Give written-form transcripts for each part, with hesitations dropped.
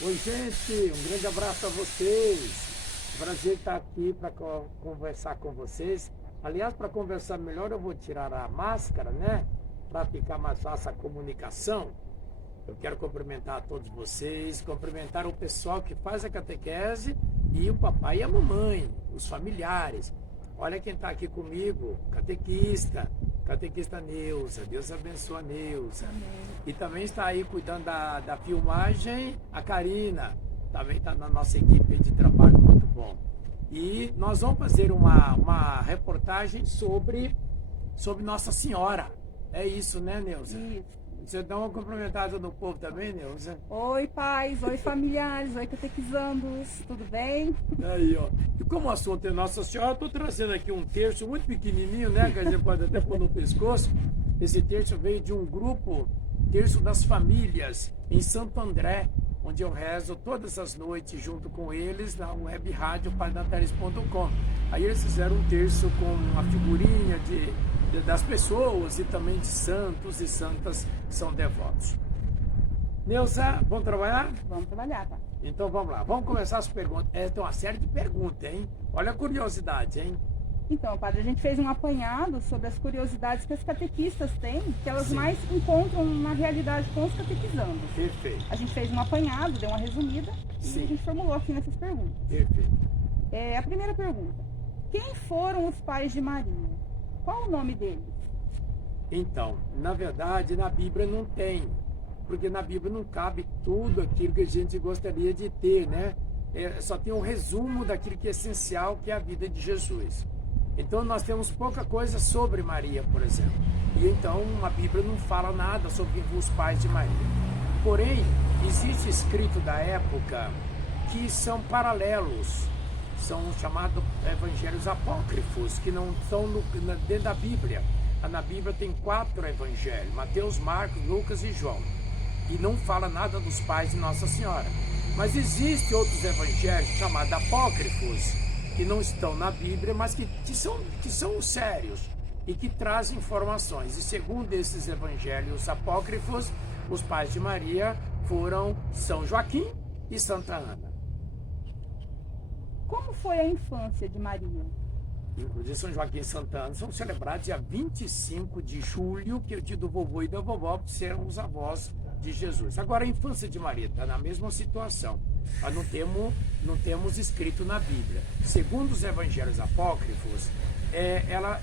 Oi, gente, um grande abraço a vocês. Prazer estar aqui para conversar com vocês. Aliás, para conversar melhor, eu vou tirar a máscara, né? Para ficar mais fácil a comunicação. Eu quero cumprimentar a todos vocês, cumprimentar o pessoal que faz a catequese e o papai e a mamãe, os familiares. Olha quem está aqui comigo, catequista Neuza. Deus abençoe a Neuza. Amém. E também está aí cuidando da filmagem, a Karina. Também está na nossa equipe de trabalho, muito bom. E nós vamos fazer uma reportagem sobre Nossa Senhora. É isso, né, Neuza? Isso. Você dá uma cumprimentada no povo também, Neuza? Oi, pais, oi, familiares, oi, catequizandos, tudo bem? Aí, ó. E como o assunto é Nossa Senhora, eu estou trazendo aqui um terço muito pequenininho, né? Que a gente pode até pôr no pescoço. Esse terço veio de um grupo, Terço das Famílias, em Santo André, onde eu rezo todas as noites junto com eles na web rádio padrenataris.com. Aí eles fizeram um terço com uma figurinha das pessoas e também de santos e santas que são devotos. Neuza, vamos trabalhar? Vamos trabalhar, tá? Então vamos lá, vamos começar as perguntas. Tem uma série de perguntas, hein? Olha a curiosidade, hein? Então, padre, a gente fez um apanhado sobre as curiosidades que as catequistas têm, que elas Sim. mais encontram na realidade com os catequizandos. Perfeito, A gente fez um apanhado, deu uma resumida, Sim. e a gente formulou aqui nessas perguntas. perfeito. A primeira pergunta: quem foram os pais de Maria? Qual o nome deles? Então, na verdade, na Bíblia não tem, porque na Bíblia não cabe tudo aquilo que a gente gostaria de ter, né? Só tem um resumo daquilo que é essencial, que é a vida de Jesus. Então, nós temos pouca coisa sobre Maria, por exemplo. E então, a Bíblia não fala nada sobre os pais de Maria. Porém, existe escrito da época que são paralelos, são chamados evangelhos apócrifos, que não estão dentro da Bíblia. Na Bíblia tem 4 evangelhos, Mateus, Marcos, Lucas e João. E não fala nada dos pais de Nossa Senhora. Mas existem outros evangelhos chamados apócrifos, que não estão na Bíblia, mas que são sérios e que trazem informações. E segundo esses evangelhos apócrifos, os pais de Maria foram São Joaquim e Santa Ana. Como foi a infância de Maria? Inclusive, São Joaquim e Santa Ana são celebrados dia 25 de julho, que é o dia do vovô e da vovó, que serão os avós de Jesus. Agora, a infância de Maria está na mesma situação. Nós não temos escrito na Bíblia. Segundo os evangelhos apócrifos,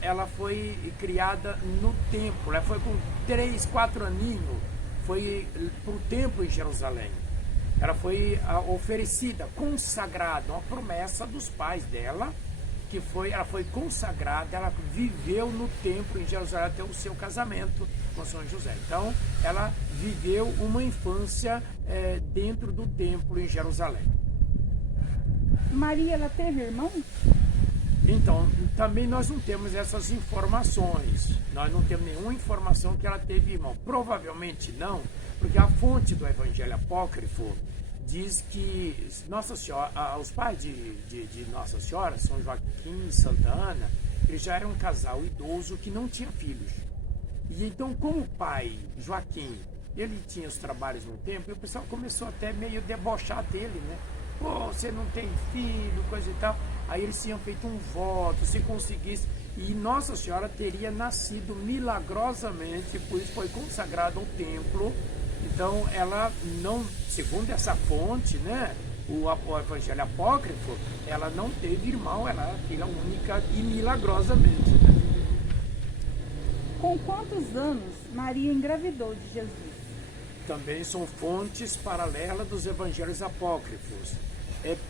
ela foi criada no templo. Ela foi com 3, 4 aninhos, foi para o templo em Jerusalém. Ela foi oferecida, consagrada, uma promessa dos pais dela, ela foi consagrada, ela viveu no templo em Jerusalém até o seu casamento com São José. Então, ela viveu uma infância dentro do templo em Jerusalém. Maria, ela teve irmãos? Então, também nós não temos essas informações. Nós não temos nenhuma informação que ela teve irmão. Provavelmente não, porque a fonte do Evangelho Apócrifo diz que Nossa Senhora, os pais de Nossa Senhora, São Joaquim e Santa Ana, eles já eram um casal idoso que não tinha filhos. E então, como o pai, Joaquim, ele tinha os trabalhos no templo, e o pessoal começou até meio debochar dele, né? Pô, você não tem filho, coisa e tal. Aí eles tinham feito um voto, se conseguisse. E Nossa Senhora teria nascido milagrosamente, por isso foi consagrada ao templo. Então, ela não, segundo essa fonte, né, o Evangelho Apócrifo, ela não teve irmão, ela era filha única e milagrosamente. Né? Com quantos anos Maria engravidou de Jesus? Também são fontes paralelas dos Evangelhos Apócrifos.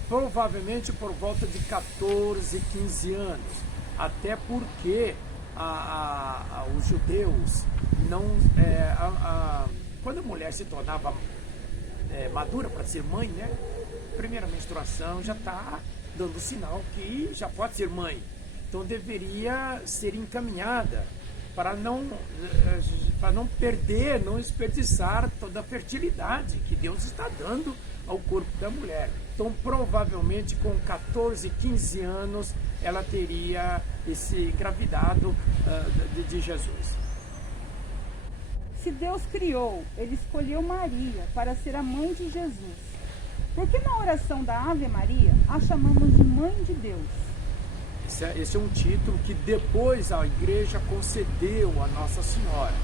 Provavelmente por volta de 14, 15 anos. Até porque os judeus não... quando a mulher se tornava madura para ser mãe, né? Primeira menstruação já está dando sinal que já pode ser mãe. Então deveria ser encaminhada para não perder, não desperdiçar toda a fertilidade que Deus está dando ao corpo da mulher. Então provavelmente com 14, 15 anos ela teria esse engravidado de Jesus. Se Deus criou, Ele escolheu Maria para ser a mãe de Jesus. Porque na oração da Ave Maria a chamamos de Mãe de Deus. Esse é um título que depois a igreja concedeu a Nossa Senhora.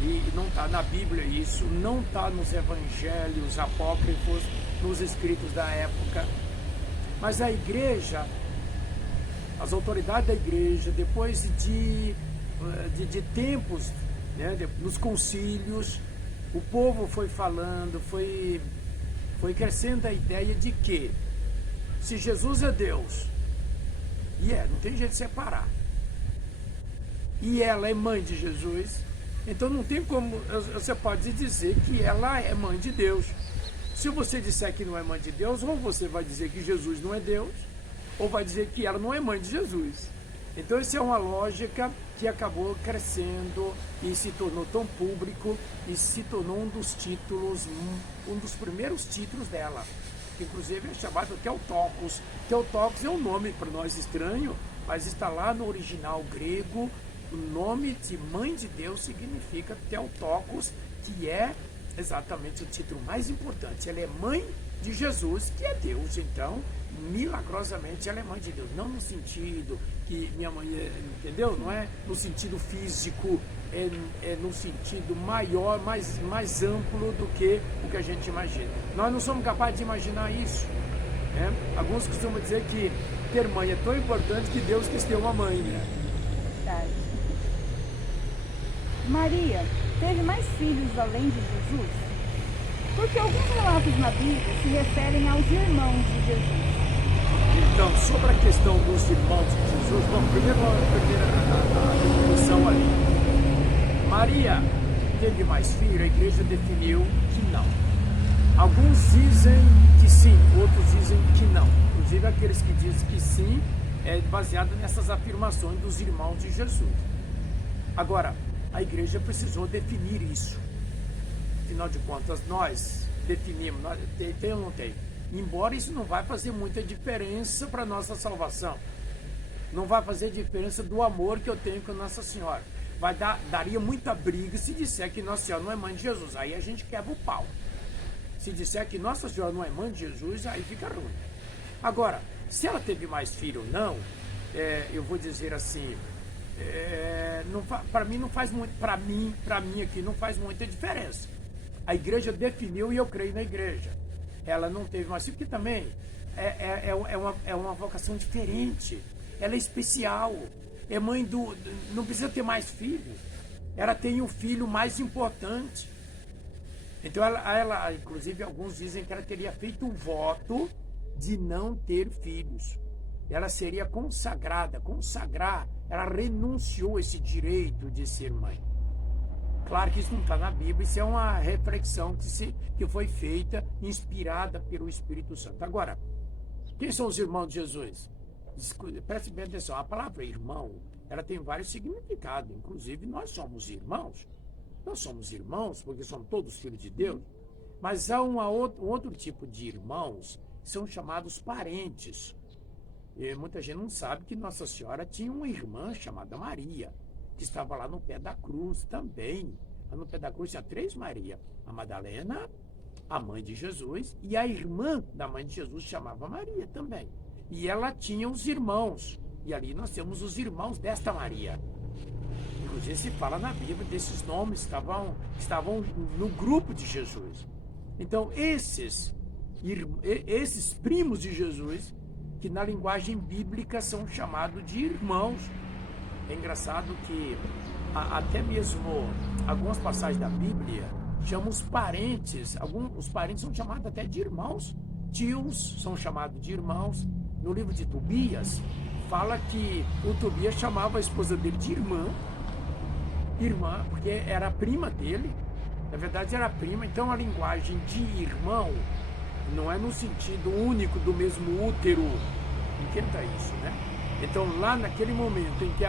E não está na Bíblia isso, não está nos evangelhos apócrifos, nos escritos da época. Mas a igreja, as autoridades da igreja, depois de tempos, né, nos concílios, o povo foi falando, foi crescendo a ideia de que se Jesus é Deus, não tem jeito de separar, e ela é mãe de Jesus, então não tem como, você pode dizer que ela é mãe de Deus. Se você disser que não é mãe de Deus, ou você vai dizer que Jesus não é Deus, ou vai dizer que ela não é mãe de Jesus. Então essa é uma lógica que acabou crescendo e se tornou tão público e se tornou um dos títulos, um dos primeiros títulos dela, que inclusive é chamado Theotokos. Theotokos é um nome para nós estranho, mas está lá no original grego. O nome de Mãe de Deus significa Theotokos, que é exatamente o título mais importante. Ela é mãe de Jesus, que é Deus, então, milagrosamente ela é mãe de Deus. Não no sentido que minha mãe, entendeu? Não é no sentido físico, é no sentido maior, mais amplo do que o que a gente imagina. Nós não somos capazes de imaginar isso, né? Alguns costumam dizer que ter mãe é tão importante que Deus quis ter uma mãe, né? Verdade. Maria teve mais filhos além de Jesus? Porque alguns relatos na Bíblia se referem aos irmãos de Jesus. Então, sobre a questão dos irmãos de Jesus, bom, primeiro a definição ali. Maria teve mais filhos, a igreja definiu que não. Alguns dizem que sim, outros dizem que não. Inclusive aqueles que dizem que sim, é baseado nessas afirmações dos irmãos de Jesus. Agora, a igreja precisou definir isso. Afinal de contas, nós definimos, tem ou não tem? Embora isso não vai fazer muita diferença para a nossa salvação. Não vai fazer diferença do amor que eu tenho com Nossa Senhora. Daria muita briga se disser que Nossa Senhora não é mãe de Jesus. Aí a gente quebra o pau. Se disser que Nossa Senhora não é mãe de Jesus, aí fica ruim. Agora, se ela teve mais filho ou não, eu vou dizer assim, para mim não faz muito, para mim aqui não faz muita diferença. A igreja definiu e eu creio na igreja. Ela não teve mais filho, porque também é uma vocação diferente. Ela é especial. É mãe não precisa ter mais filho. Ela tem um filho mais importante. Então ela, inclusive alguns dizem que ela teria feito um voto de não ter filhos. Ela seria consagrada, ela renunciou esse direito de ser mãe. Claro que isso não está na Bíblia, isso é uma reflexão que foi feita, inspirada pelo Espírito Santo. Agora, quem são os irmãos de Jesus? Preste bem atenção, a palavra irmão, ela tem vários significados, inclusive nós somos irmãos. Nós somos irmãos porque somos todos filhos de Deus, mas há um outro tipo de irmãos, que são chamados parentes. E muita gente não sabe que Nossa Senhora tinha uma irmã chamada Maria, que estava lá no pé da cruz também. Lá no pé da cruz tinha 3 Maria. A Madalena, a mãe de Jesus, e a irmã da mãe de Jesus chamava Maria também. E ela tinha os irmãos. E ali nós temos os irmãos desta Maria. Inclusive se fala na Bíblia desses nomes estavam no grupo de Jesus. Então esses primos de Jesus, que na linguagem bíblica são chamados de irmãos. É engraçado que até mesmo algumas passagens da Bíblia chamam os parentes, os parentes são chamados até de irmãos, tios são chamados de irmãos. No livro de Tobias, fala que o Tobias chamava a esposa dele de irmã, porque era a prima dele, na verdade era prima, então a linguagem de irmão não é no sentido único do mesmo útero, entenda isso, né? Então lá naquele momento em que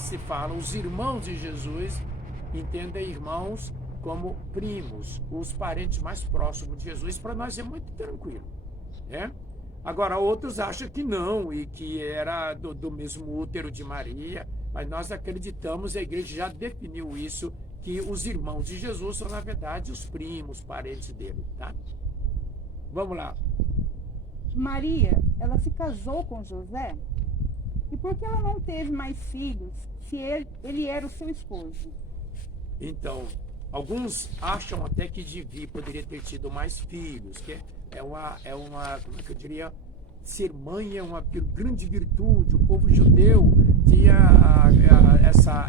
se fala os irmãos de Jesus, entenda irmãos como primos, os parentes mais próximos de Jesus. Para nós é muito tranquilo, né? Agora outros acham que não, e que era do mesmo útero de Maria, mas nós acreditamos, a igreja já definiu isso, que os irmãos de Jesus são na verdade os primos, parentes dele, tá? Vamos lá. Maria, ela se casou com José? E por que ela não teve mais filhos se ele era o seu esposo? Então, alguns acham até que Davi poderia ter tido mais filhos, que como é que eu diria, ser mãe é uma grande virtude. O povo judeu tinha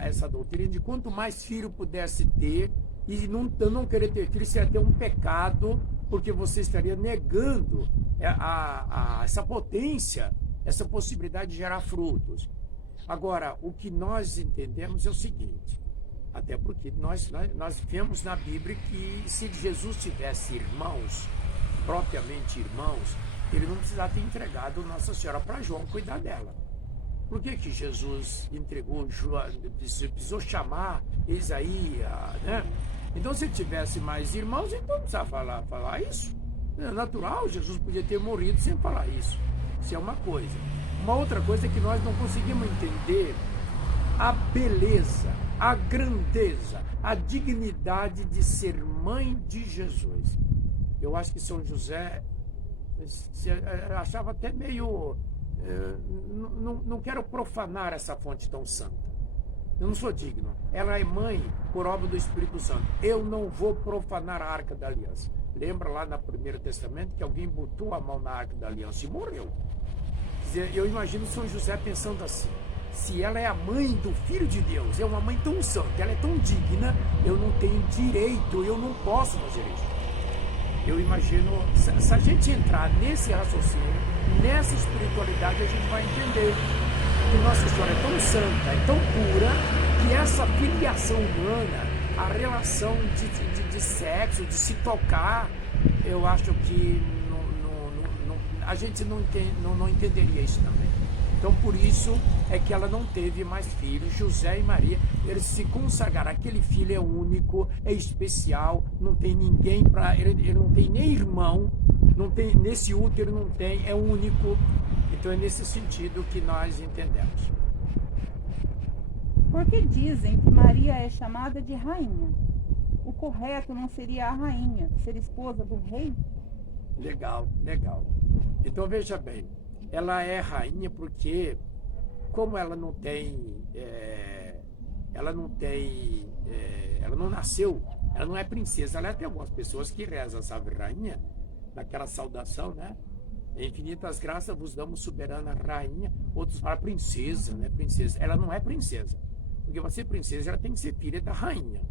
essa doutrina de quanto mais filho pudesse ter, e não querer ter filho seria ter um pecado, porque você estaria negando essa potência, essa possibilidade de gerar frutos. Agora, o que nós entendemos é o seguinte, até porque nós vemos na Bíblia que se Jesus tivesse irmãos, propriamente irmãos, ele não precisava ter entregado Nossa Senhora para João cuidar dela. Por que Jesus entregou, precisou chamar Isaías, né? Então, se ele tivesse mais irmãos, então não precisava falar isso. É natural, Jesus podia ter morrido sem falar isso. Isso é uma coisa. Uma outra coisa é que nós não conseguimos entender a beleza, a grandeza, a dignidade de ser mãe de Jesus. Eu acho que São José achava até meio... não quero profanar essa fonte tão santa. Eu não sou digno. Ela é mãe por obra do Espírito Santo. Eu não vou profanar a Arca da Aliança. Lembra lá no Primeiro Testamento que alguém botou a mão na Arca da Aliança e morreu. Eu imagino São José pensando assim: se ela é a mãe do Filho de Deus, é uma mãe tão santa, ela é tão digna, eu não tenho direito, eu não posso fazer isso. Eu imagino, se a gente entrar nesse raciocínio, nessa espiritualidade, a gente vai entender que Nossa Senhora é tão santa, é tão pura, que essa filiação humana, a relação de sexo, de se tocar, eu acho que a gente não entenderia isso também. Então, por isso é que ela não teve mais filhos. José e Maria, eles se consagraram. Aquele filho é único, é especial, não tem ninguém para... Ele não tem nem irmão, não tem, nesse útero não tem, é único. Então, é nesse sentido que nós entendemos. Por que dizem que Maria é chamada de rainha? O correto não seria a rainha ser esposa do rei? Legal, legal. Então, veja bem. Ela é rainha porque, como ela não nasceu, ela não é princesa. Ela tem algumas pessoas que rezam, sabe, rainha, naquela saudação, né? Infinitas graças vos damos, soberana rainha. Outros falam princesa, né? Princesa. Ela não é princesa. Porque para ser princesa, ela tem que ser filha da rainha.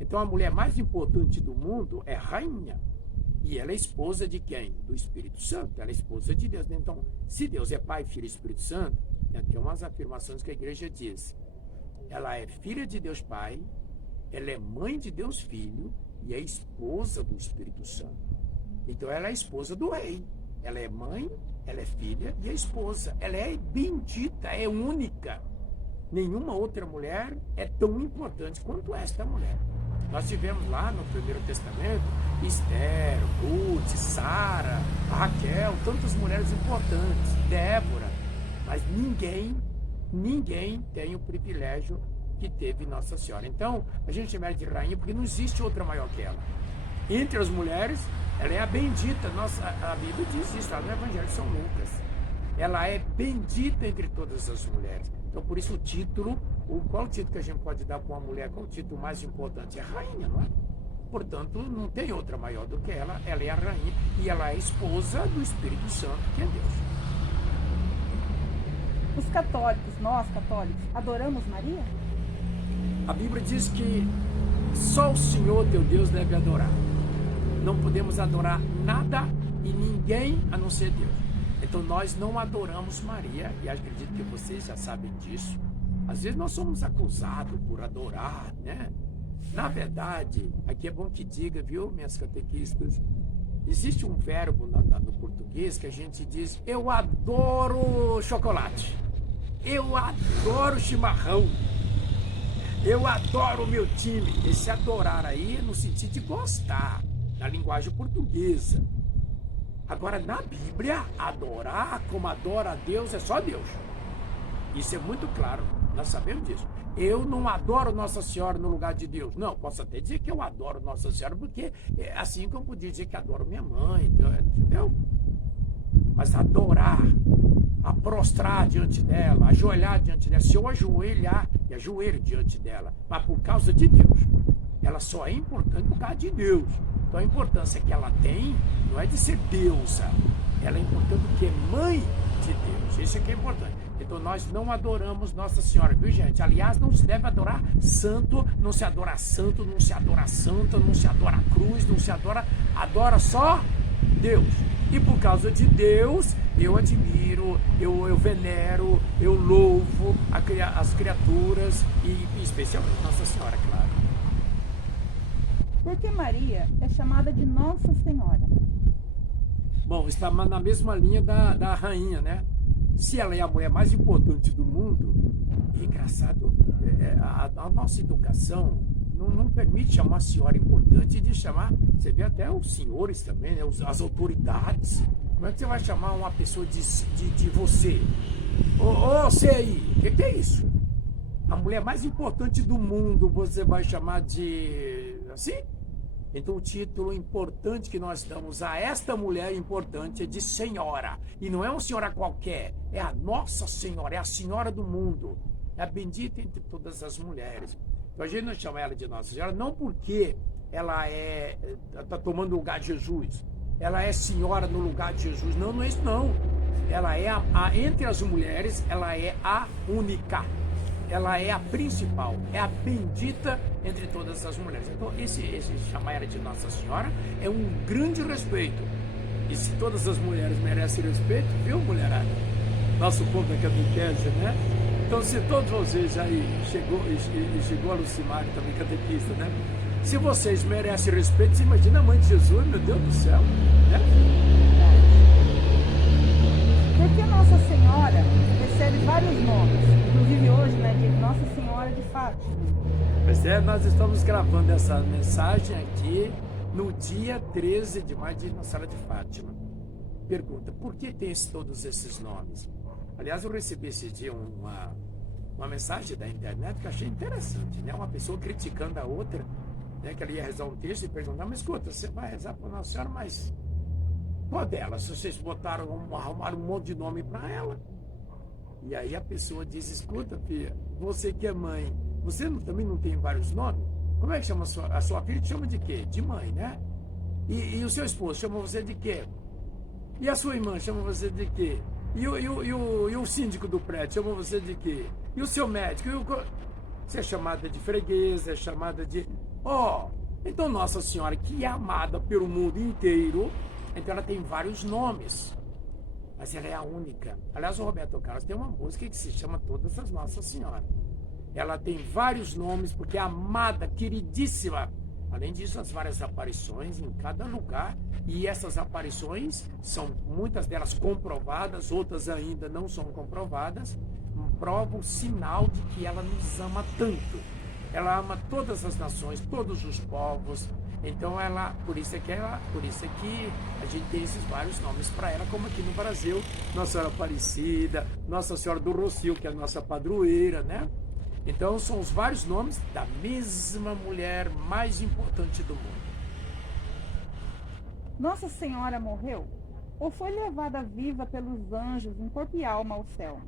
Então, a mulher mais importante do mundo é rainha. E ela é esposa de quem? Do Espírito Santo. Ela é esposa de Deus. Então, se Deus é Pai, Filho e Espírito Santo, tem umas afirmações que a igreja diz. Ela é filha de Deus Pai, ela é mãe de Deus Filho e é esposa do Espírito Santo. Então, ela é esposa do rei. Ela é mãe, ela é filha e é esposa. Ela é bendita, é única. Nenhuma outra mulher é tão importante quanto esta mulher. Nós tivemos lá no Primeiro Testamento Esther, Ruth, Sara, Raquel, tantas mulheres importantes, Débora, mas ninguém tem o privilégio que teve Nossa Senhora. Então, a gente chama ela de rainha porque não existe outra maior que ela. Entre as mulheres, ela é a bendita. A Bíblia diz isso lá no Evangelho de São Lucas. Ela é bendita entre todas as mulheres. Então, por isso o título, qual o título que a gente pode dar para uma mulher? Qual o título mais importante? É rainha, não é? Portanto, não tem outra maior do que ela. Ela é a rainha e ela é a esposa do Espírito Santo, que é Deus. Os católicos, nós católicos, adoramos Maria? A Bíblia diz que só o Senhor teu Deus deve adorar. Não podemos adorar nada e ninguém a não ser Deus. Então nós não adoramos Maria, e acredito que vocês já sabem disso. Às vezes nós somos acusados por adorar, né? Na verdade, aqui é bom que diga, viu, minhas catequistas, existe um verbo no português que a gente diz: eu adoro chocolate, eu adoro chimarrão, eu adoro o meu time. Esse adorar aí é no sentido de gostar, na linguagem portuguesa. Agora, na Bíblia, adorar como adora a Deus é só Deus. Isso é muito claro. Nós sabemos disso. Eu não adoro Nossa Senhora no lugar de Deus. Não, posso até dizer que eu adoro Nossa Senhora, porque é assim como eu podia dizer que adoro minha mãe, entendeu? Mas adorar, a prostrar diante dela, ajoelhar diante dela, se eu ajoelhar e ajoelho diante dela, mas por causa de Deus, ela só é importante por causa de Deus. Então a importância que ela tem não é de ser deusa, ela é importante porque é mãe de Deus, isso é que é importante. Então nós não adoramos Nossa Senhora, viu gente? Aliás, não se deve adorar santo, não se adora santo, não se adora santa, não se adora cruz, não se adora só Deus. E por causa de Deus, eu admiro, eu venero, eu louvo as criaturas e especialmente Nossa Senhora, claro. Por que Maria é chamada de Nossa Senhora? Bom, está na mesma linha da rainha, né? Se ela é a mulher mais importante do mundo, é engraçado, a nossa educação não permite chamar a senhora importante de chamar, você vê até os senhores também, né? As autoridades. Como é que você vai chamar uma pessoa de você? Ô, você aí, o que é isso? A mulher mais importante do mundo você vai chamar de assim? Então o título importante que nós damos a esta mulher importante é de senhora. E não é uma senhora qualquer, é a Nossa Senhora, é a senhora do mundo. É a bendita entre todas as mulheres. Então a gente não chama ela de Nossa Senhora, não porque ela está tomando o lugar de Jesus. Ela é senhora no lugar de Jesus. Não, não é isso não. Ela é entre as mulheres, ela é a única. Ela é a principal, é a bendita entre todas as mulheres. Então, esse chamar ela de Nossa Senhora é um grande respeito. E se todas as mulheres merecem respeito, viu, mulherada? Nosso povo da catequese, né? Então, se todos vocês aí, chegou a Lucimar, também catequista, né? Se vocês merecem respeito, você imagina a mãe de Jesus, meu Deus do céu, né? Por que Nossa Senhora recebe vários nomes? Inclusive hoje, né, de Nossa Senhora de Fátima. Pois é, nós estamos gravando essa mensagem aqui no dia 13 de maio de Nossa Senhora de Fátima. Pergunta, por que tem todos esses nomes? Aliás, eu recebi esse dia uma mensagem da internet que eu achei interessante, né? Uma pessoa criticando a outra, né, que ela ia rezar um texto e perguntar, mas escuta, você vai rezar para Nossa Senhora, mas qual delas? Vocês arrumaram um monte de nome para ela. E aí a pessoa diz, escuta, filha, você que é mãe, você também não tem vários nomes? Como é que chama a sua filha? Te chama de quê? De mãe, né? E o seu esposo chama você de quê? E a sua irmã chama você de quê? E o síndico do prédio chama você de quê? E o seu médico? Você é chamada de freguesa, é chamada de... Então Nossa Senhora, que é amada pelo mundo inteiro, então ela tem vários nomes. Mas ela é a única. Aliás, o Roberto Carlos tem uma música que se chama Todas as Nossas Senhoras. Ela tem vários nomes porque é amada, queridíssima. Além disso, as várias aparições em cada lugar. E essas aparições são muitas delas comprovadas, outras ainda não são comprovadas. Prova o sinal de que ela nos ama tanto. Ela ama todas as nações, todos os povos. Então por isso é que a gente tem esses vários nomes para ela, como aqui no Brasil, Nossa Senhora Aparecida, Nossa Senhora do Rocio, que é a nossa padroeira, né? Então são os vários nomes da mesma mulher mais importante do mundo. Nossa Senhora morreu ou foi levada viva pelos anjos em corpo e alma ao céu?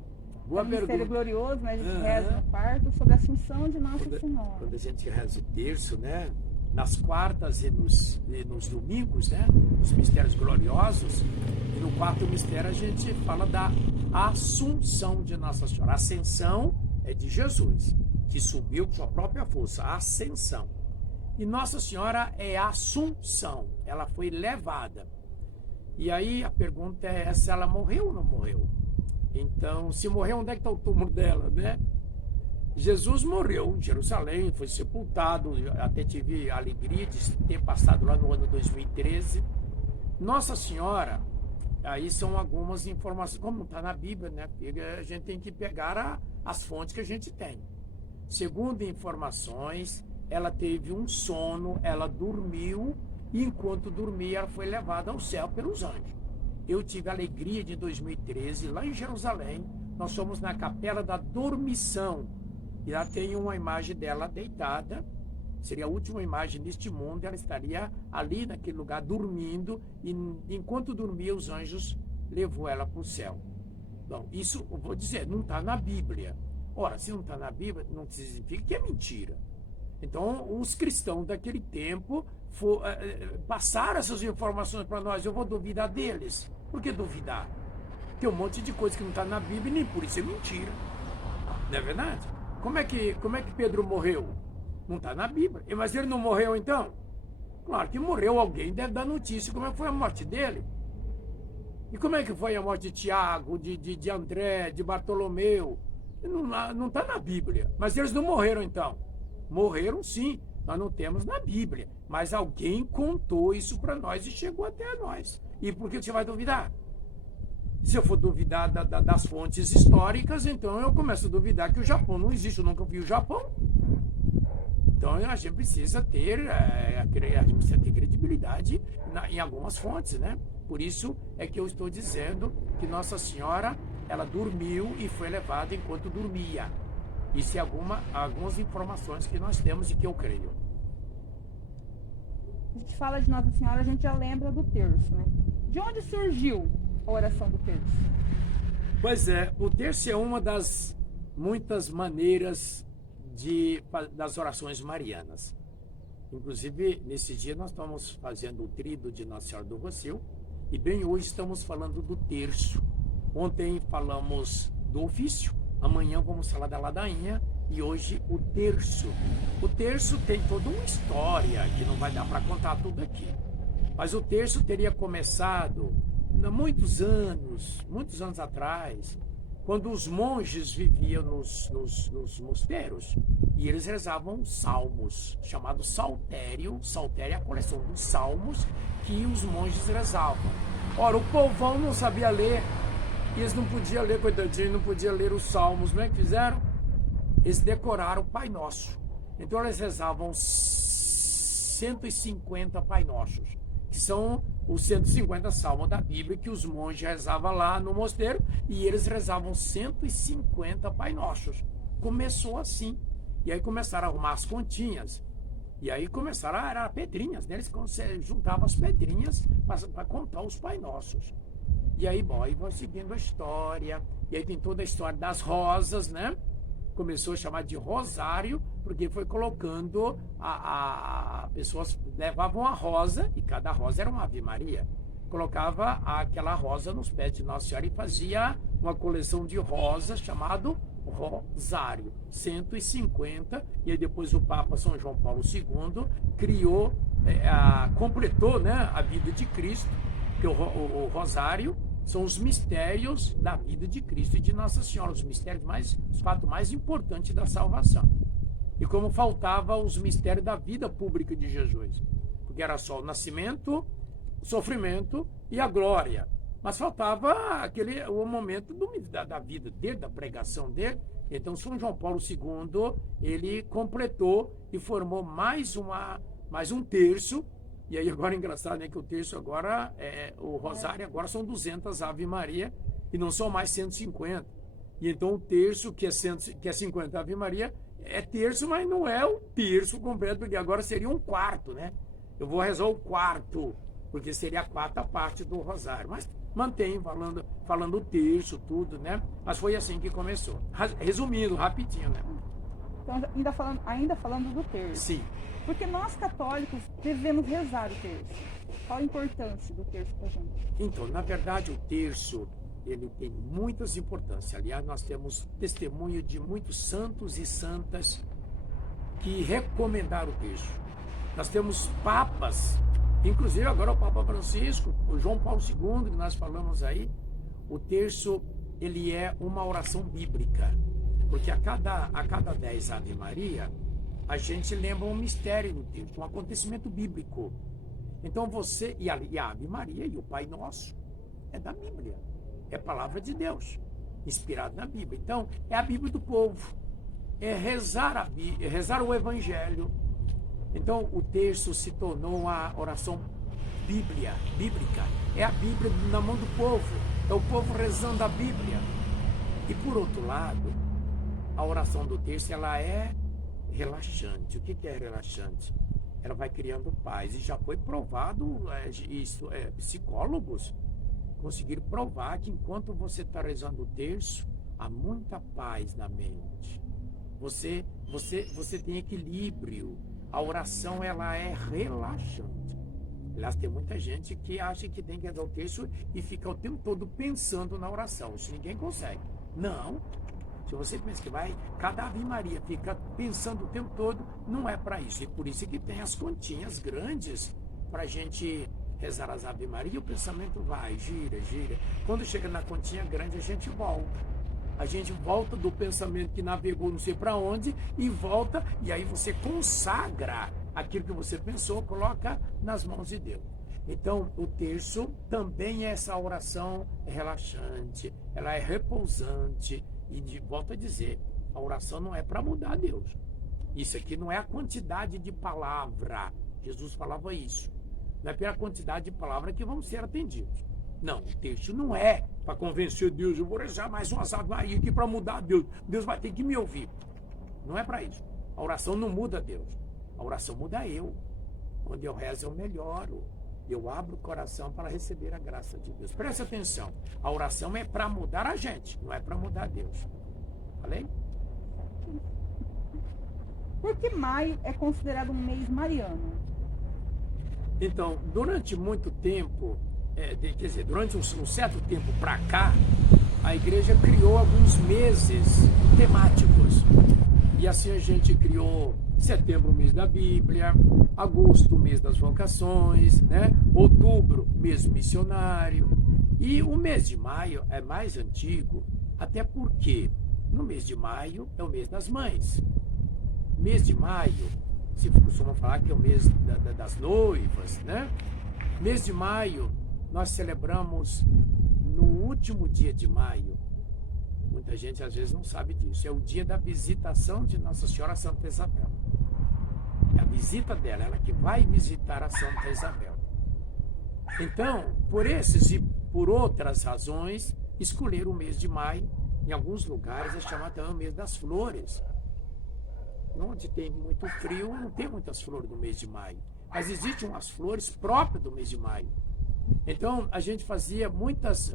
Boa pergunta. Mistério glorioso, né? A gente reza no quarto sobre a Assunção de Nossa Senhora. Quando a gente reza o terço, né? Nas quartas e nos domingos, né? Os mistérios gloriosos. E no quarto mistério a gente fala da Assunção de Nossa Senhora. A ascensão é de Jesus, que subiu com sua própria força. A ascensão. E Nossa Senhora é a Assunção. Ela foi levada. E aí a pergunta é se ela morreu ou não morreu. Então, se morreu, onde é que está o túmulo dela, né? Jesus morreu em Jerusalém, foi sepultado, até tive a alegria de ter passado lá no ano 2013. Nossa Senhora, aí são algumas informações, como está na Bíblia, né? A gente tem que pegar as fontes que a gente tem. Segundo informações, ela teve um sono, ela dormiu, e enquanto dormia, ela foi levada ao céu pelos anjos. Eu tive a alegria de 2013, lá em Jerusalém, nós somos na capela da dormição. E lá tem uma imagem dela deitada, seria a última imagem neste mundo, ela estaria ali naquele lugar dormindo, e enquanto dormia os anjos levou ela para o céu. Bom, isso, eu vou dizer, não está na Bíblia. Ora, se não está na Bíblia, não significa que é mentira. Então, os cristãos daquele tempo passaram essas informações para nós. Eu vou duvidar deles. Por que duvidar? Tem um monte de coisa que não está na Bíblia e nem por isso é mentira. Não é verdade? Como é que Pedro morreu? Não está na Bíblia. Mas ele não morreu então? Claro que morreu. Alguém deve dar notícia como é que foi a morte dele. E como é que foi a morte de Tiago, de André, de Bartolomeu? Não está na Bíblia. Mas eles não morreram então. Morreram sim. Nós não temos na Bíblia. Mas alguém contou isso para nós e chegou até nós. E por que você vai duvidar? Se eu for duvidar das fontes históricas, então eu começo a duvidar que o Japão não existe. Eu nunca vi o Japão. Então a gente precisa ter credibilidade em algumas fontes, né? Por isso é que eu estou dizendo que Nossa Senhora, ela dormiu e foi levada enquanto dormia. Isso é algumas informações que nós temos e que eu creio. A gente fala de Nossa Senhora, a gente já lembra do terço, né? De onde surgiu a oração do terço? Pois é, o terço é uma das muitas maneiras das orações marianas. Inclusive, nesse dia nós estamos fazendo o tríduo de Nossa Senhora do Rossio e bem hoje estamos falando do terço. Ontem falamos do ofício, amanhã vamos falar da ladainha e hoje o terço. O terço tem toda uma história que não vai dar para contar tudo aqui. Mas o terço teria começado há muitos anos atrás, quando os monges viviam nos mosteiros e eles rezavam salmos, chamado saltério. Saltério é a coleção dos salmos que os monges rezavam. Ora, o povão não sabia ler, e eles não podiam ler, coitadinho, não podiam ler os salmos. Como é que fizeram? Eles decoraram o Pai Nosso. Então eles rezavam 150 Pai Nossos, que são os 150 salmos da Bíblia que os monges rezavam lá no mosteiro, e eles rezavam 150 Pai Nossos. Começou assim. E aí começaram a arrumar as continhas. E aí começaram a era pedrinhas, né? Eles juntavam as pedrinhas para contar os Pai Nossos. E aí, bom, aí vai seguindo a história. E aí tem toda a história das rosas, né? Começou a chamar de rosário, porque foi colocando pessoas levavam a rosa, e cada rosa era uma Ave Maria. Colocava aquela rosa nos pés de Nossa Senhora e fazia uma coleção de rosas chamado rosário, 150, e aí depois o Papa São João Paulo II criou, completou, né, a vida de Cristo, que o rosário são os mistérios da vida de Cristo e de Nossa Senhora, os fatos mais importantes da salvação. E como faltava os mistérios da vida pública de Jesus, porque era só o nascimento, o sofrimento e a glória. Mas faltava o momento da vida dele, da pregação dele. Então São João Paulo II, ele completou e formou mais um terço. E aí agora é engraçado, né, que o terço agora, o rosário agora são 200 Ave Maria e não são mais 150. E então o terço, que é 50 Ave Maria, é terço, mas não é o terço completo, porque agora seria um quarto, né? Eu vou rezar o quarto, porque seria a quarta parte do rosário. Mas mantém falando o terço, tudo, né? Mas foi assim que começou. Resumindo, rapidinho, né? Então, ainda falando do terço. Sim. Porque nós católicos devemos rezar o terço. Qual a importância do terço para a gente? Então, na verdade, o terço, ele tem muitas importâncias. Aliás, nós temos testemunho de muitos santos e santas que recomendaram o terço. Nós temos papas, inclusive agora o Papa Francisco, o João Paulo II, que nós falamos aí. O terço, ele é uma oração bíblica, porque a cada 10 Ave Maria, a gente lembra um mistério no terço, um acontecimento bíblico. Então você, e a Ave Maria e o Pai Nosso, é da Bíblia, é palavra de Deus, inspirado na Bíblia. Então, é a Bíblia do povo, é rezar o Evangelho. Então, o terço se tornou uma oração bíblica, é a Bíblia na mão do povo, é o povo rezando a Bíblia. E por outro lado, a oração do terço, ela é relaxante. O que é relaxante? Ela vai criando paz. E já foi provado, psicólogos conseguiram provar que enquanto você está rezando o terço, há muita paz na mente. Você tem equilíbrio. A oração, ela é relaxante. Aliás, tem muita gente que acha que tem que rezar o terço e fica o tempo todo pensando na oração. Isso ninguém consegue. Não. Se você pensa que vai, cada Ave Maria fica pensando o tempo todo, não é para isso. E por isso que tem as continhas grandes para a gente rezar as Ave Maria e o pensamento vai, gira, gira. Quando chega na continha grande, a gente volta. A gente volta do pensamento que navegou não sei para onde e volta, e aí você consagra aquilo que você pensou, coloca nas mãos de Deus. Então, o terço também é essa oração relaxante, ela é repousante. E volto a dizer, a oração não é para mudar Deus. Isso aqui não é a quantidade de palavra. Jesus falava isso. Não é pela quantidade de palavra que vão ser atendidos. Não, o terço não é para convencer Deus. Eu vou rezar mais umas Ave Maria aqui para mudar Deus. Deus vai ter que me ouvir. Não é para isso. A oração não muda Deus. A oração muda eu. Quando eu rezo, eu melhoro. Eu abro o coração para receber a graça de Deus. Preste atenção. A oração é para mudar a gente, não é para mudar Deus. Falei? Por que maio é considerado um mês mariano? Então, durante muito tempo, durante um certo tempo para cá, a igreja criou alguns meses temáticos. E assim a gente criou setembro, o mês da Bíblia, agosto, o mês das vocações, né? Outubro, mês missionário. E o mês de maio é mais antigo, até porque no mês de maio é o mês das mães. Mês de maio, se costuma falar que é o mês das noivas, né? Mês de maio, nós celebramos no último dia de maio. Muita gente às vezes não sabe disso. É o dia da visitação de Nossa Senhora Santa Isabel. É a visita dela, ela que vai visitar a Santa Isabel. Então, por esses e por outras razões, escolheram o mês de maio. Em alguns lugares é chamado também o mês das flores. Onde tem muito frio, não tem muitas flores no mês de maio. Mas existem umas flores próprias do mês de maio. Então, a gente fazia muitas,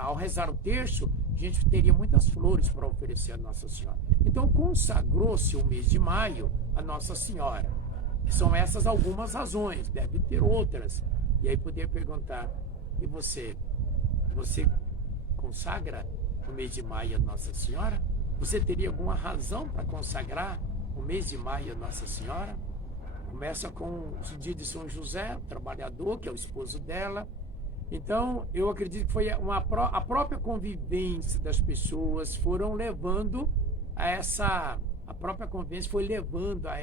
ao rezar o terço, a gente teria muitas flores para oferecer a Nossa Senhora. Então, consagrou-se o mês de maio a Nossa Senhora. São essas algumas razões, deve ter outras. E aí poder perguntar, e você? Você consagra o mês de maio a Nossa Senhora? Você teria alguma razão para consagrar o mês de maio a Nossa Senhora? Começa com o dia de São José, o trabalhador, que é o esposo dela. Então, eu acredito que foi a própria convivência das pessoas foram levando a própria convivência foi levando a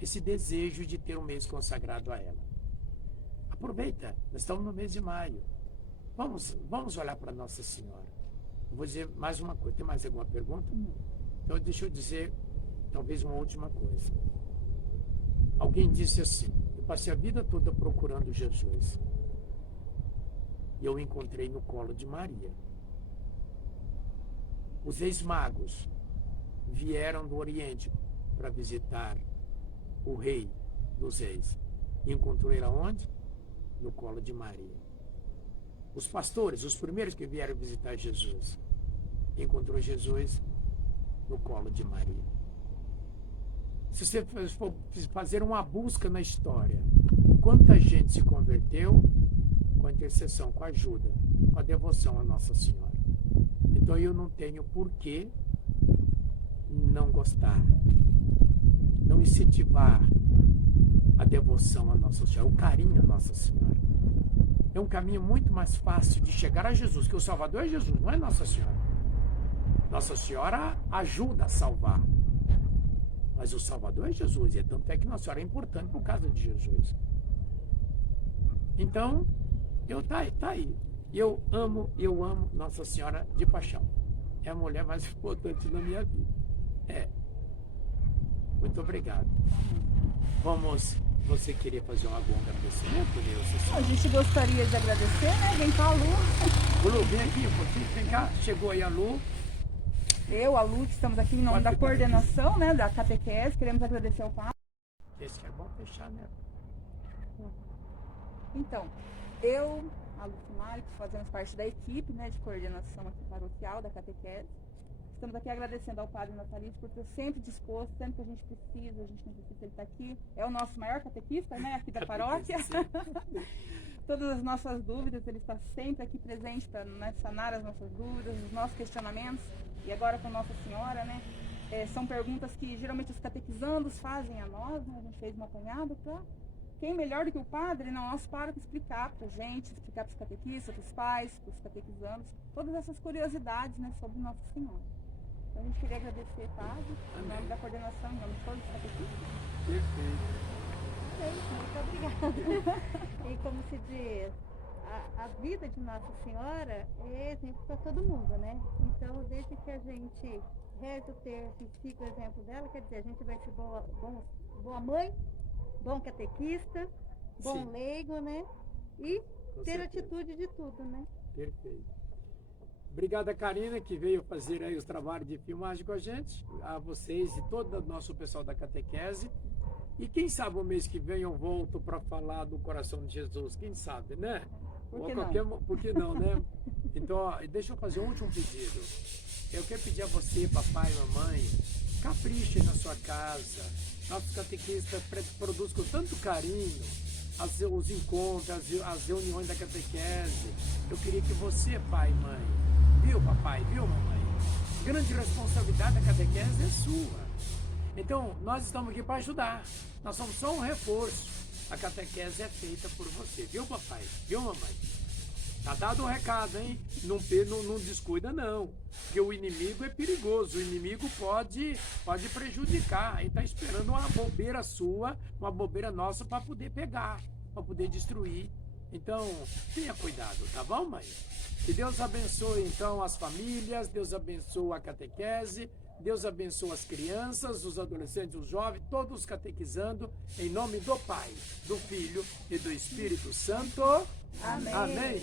esse desejo de ter um mês consagrado a ela. Aproveita, nós estamos no mês de maio. Vamos olhar para Nossa Senhora. Eu vou dizer mais uma coisa. Tem mais alguma pergunta? Então, deixa eu dizer talvez uma última coisa. Alguém disse assim, eu passei a vida toda procurando Jesus. E eu o encontrei no colo de Maria. Os ex-magos vieram do Oriente para visitar o rei dos reis. E encontrou ele aonde? No colo de Maria. Os pastores, os primeiros que vieram visitar Jesus, encontrou Jesus no colo de Maria. Se você for fazer uma busca na história, quanta gente se converteu com a intercessão, com a ajuda, com a devoção a Nossa Senhora. Então eu não tenho por que não gostar, não incentivar a devoção a Nossa Senhora, o carinho a Nossa Senhora. É um caminho muito mais fácil de chegar a Jesus, que o Salvador é Jesus, não é Nossa Senhora. Nossa Senhora ajuda a salvar. Mas o Salvador é Jesus, e tanto é que Nossa Senhora é importante por causa de Jesus. Então, tá aí. Eu amo Nossa Senhora de paixão. É a mulher mais importante na minha vida. Muito obrigado. Você queria fazer algum agradecimento, Nilson? A gente gostaria de agradecer, né? Quem falou. Ô, Lu, vem aqui um pouquinho, vem cá. Chegou aí a Lu. Eu, a Lu, que estamos aqui em nome da coordenação, né, da catequese, queremos agradecer ao Padre. Esse que é bom fechar, né? Então, eu, a Lucimar, que fazemos parte da equipe, né, de coordenação aqui paroquial da catequese, estamos aqui agradecendo ao Padre Natalício por ter sempre disposto, sempre que a gente precisa, ele está aqui. É o nosso maior catequista, né, aqui da paróquia. Todas as nossas dúvidas, ele está sempre aqui presente para, né, sanar as nossas dúvidas, os nossos questionamentos. E agora com Nossa Senhora, né, são perguntas que geralmente os catequizandos fazem a nós, né, a gente fez uma apanhada para... Quem melhor do que o padre, não, nosso pároco, explicar para a gente, explicar para os catequistas, para os pais, para os catequizandos, todas essas curiosidades, né, sobre Nossa Senhora. Então a gente queria agradecer, padre, em nome da coordenação, em nome de todos os catequistas. Perfeito. Muito obrigada. E como se diz, a vida de Nossa Senhora é exemplo para todo mundo, né? Então, desde que a gente reze o terço e siga o exemplo dela, quer dizer, a gente vai ser boa mãe, bom catequista, bom Sim. leigo, né? E Com ter certeza. atitude de tudo, né? Perfeito. Obrigado a Karina, que veio fazer aí os trabalhos de filmagem com a gente, a vocês e todo o nosso pessoal da catequese. E quem sabe o mês que vem eu volto para falar do coração de Jesus, quem sabe, né? Por que não? Por que não, né? Então, ó, deixa eu fazer um último pedido. Eu quero pedir a você, papai e mamãe, caprichem na sua casa. Nossos catequistas produzem com tanto carinho os encontros, as reuniões da catequese. Eu queria que você, pai e mãe, viu, papai, viu, mamãe? Grande responsabilidade da catequese é sua. Então, nós estamos aqui para ajudar. Nós somos só um reforço. A catequese é feita por você, viu, papai? Viu, mamãe? Tá dado um recado, hein? Não descuida, não. Porque o inimigo é perigoso. O inimigo pode prejudicar. Ele tá esperando uma bobeira sua, uma bobeira nossa para poder pegar, para poder destruir. Então, tenha cuidado, tá bom, mãe? Que Deus abençoe, então, as famílias. Deus abençoe a catequese. Deus abençoe as crianças, os adolescentes, os jovens, todos catequizando, em nome do Pai, do Filho e do Espírito Santo. Amém. Amém.